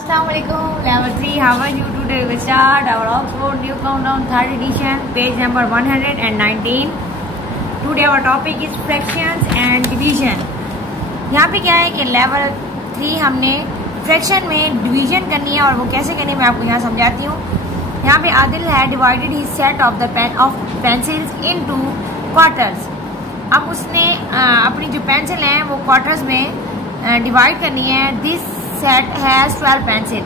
Assalamualaikum, level 3. How are you today? We start our Oxford New Countdown 3rd edition, page number 119. Today our topic is fractions and division. यहाँ पे क्या है कि level 3 हमने fraction में division करनी है और वो कैसे करनी है मैं आपको यहाँ समझाती हूँ। यहाँ पे आदिल है divided his set of the pencils into quarters. अब उसने अपनी जो पेंसिल हैं वो क्वार्टर्स में डिवाइड करनी है। This set has 12 pencil.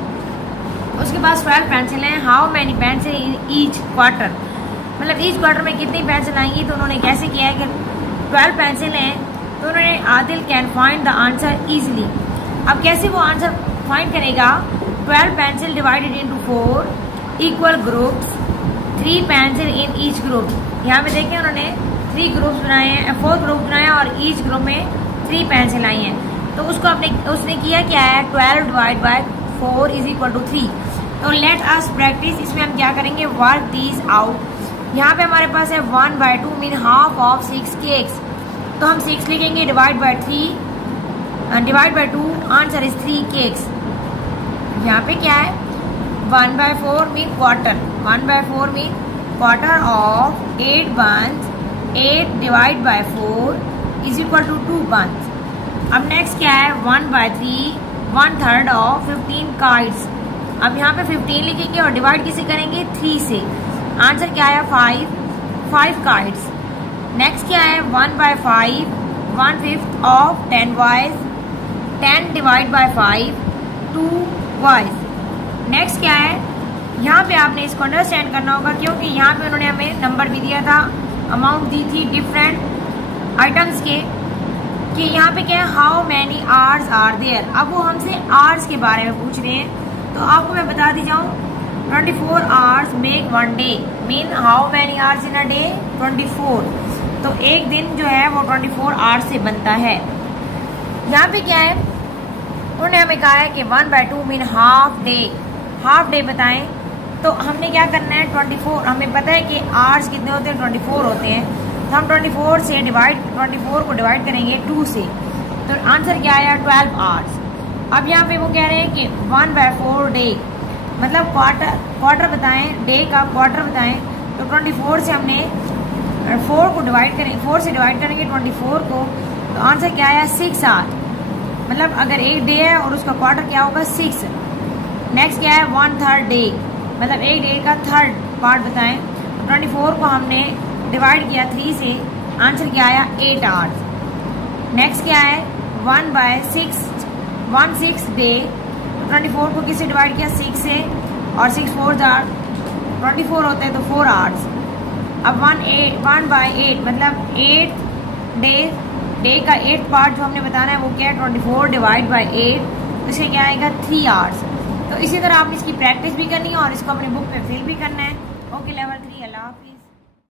उसके पास 12 पेंसिल हैं। How many pencil in each quarter, मतलब ईच क्वार्टर में कितनी पेंसिल आएंगी। तो उन्होंने कैसे किया है कि 12 पेंसिल हैं तो उन्होंने Adil can find the answer easily. अब कैसे वो आंसर फाइंड करेगा। 12 pencil divided into 4 equal groups, 3 pencil in each group. यहाँ पे देखें उन्होंने 3 ग्रुप्स बनाए हैं, 4 ग्रुप बनाए और ईच ग्रुप में 3 पेंसिल आई हैं। तो उसको उसने किया क्या है 12 divide by 4 is equal to 3। तो लेट अस प्रैक्टिस। इसमें हम क्या करेंगे वर्क दीज आउट। यहाँ पे हमारे पास है 1/2 मीन हाफ ऑफ 6 केक्स। तो हम 6 लिखेंगे divide by 3 divide by 2 answer is 3 cakes. यहाँ पे क्या है 1/4 mean quarter. 1/4 mean quarter of 8 buns. 8 divide by 4 is equal to 2 buns. अब नेक्स्ट क्या है 1/3 1/3 ऑफ 15 काइट्स। अब यहाँ पे 15 लिखेंगे और डिवाइड किसे करेंगे 3 से। आंसर क्या है 5 काइट्स। नेक्स्ट क्या है 1/5 1/5 of 10 boys. 10 divide by 5 2 boys. Next क्या है यहाँ पे आपने इसको अंडरस्टैंड करना होगा क्योंकि यहाँ पे उन्होंने हमें नंबर भी दिया था, अमाउंट दी थी डिफरेंट आइटम्स के कि यहाँ पे क्या है how many hours are there. अब वो हमसे आवर्स के बारे में पूछ रहे हैं। तो आपको मैं बता दी जाऊँ 24 hours make 1 day mean how many hours in a day 24। तो एक दिन जो है वो 24 आवर्स से बनता है। यहाँ पे क्या है उन्होंने हमें कहा है कि 1/2 mean half day. Half day बताएं तो हमने क्या करना है 24। हमें पता है कि आवर्स कितने होते हैं 24 होते हैं। तो हम 24 से 24 को डिवाइड करेंगे 2 से। तो आंसर क्या आया 12 आवर्स। अब यहाँ पे वो कह रहे हैं कि 1/4 डे मतलब क्वार्टर बताएं, डे का क्वार्टर बताएं। तो 24 से हमने 4 को डिवाइड करेंगे, 4 से डिवाइड करेंगे 24 को। तो आंसर क्या आया 6 आवर्स। मतलब अगर एक डे है और उसका क्वार्टर क्या होगा 6। नेक्स्ट क्या है 1/3 डे मतलब एक डे का थर्ड पार्ट बताएं। 24 को हमने डिवाइड किया 3 से। आंसर क्या आया 8 आवर्स। नेक्स्ट क्या है 1/6 डे। 24 को किससे डिवाइड किया 6 से और 6 4 24 होते हैं तो 4 आवर्स। अब 1/8 मतलब 8 डे का 8 पार्ट जो हमने बताना है वो क्या है 24 डिवाइड बाय 8। तो इससे क्या आएगा 3 आवर्स। तो इसी तरह आपने इसकी प्रैक्टिस भी करनी है और इसको अपने बुक पे फिल भी करना है। ओके लेवल 3 अल्लाह हाफिज़।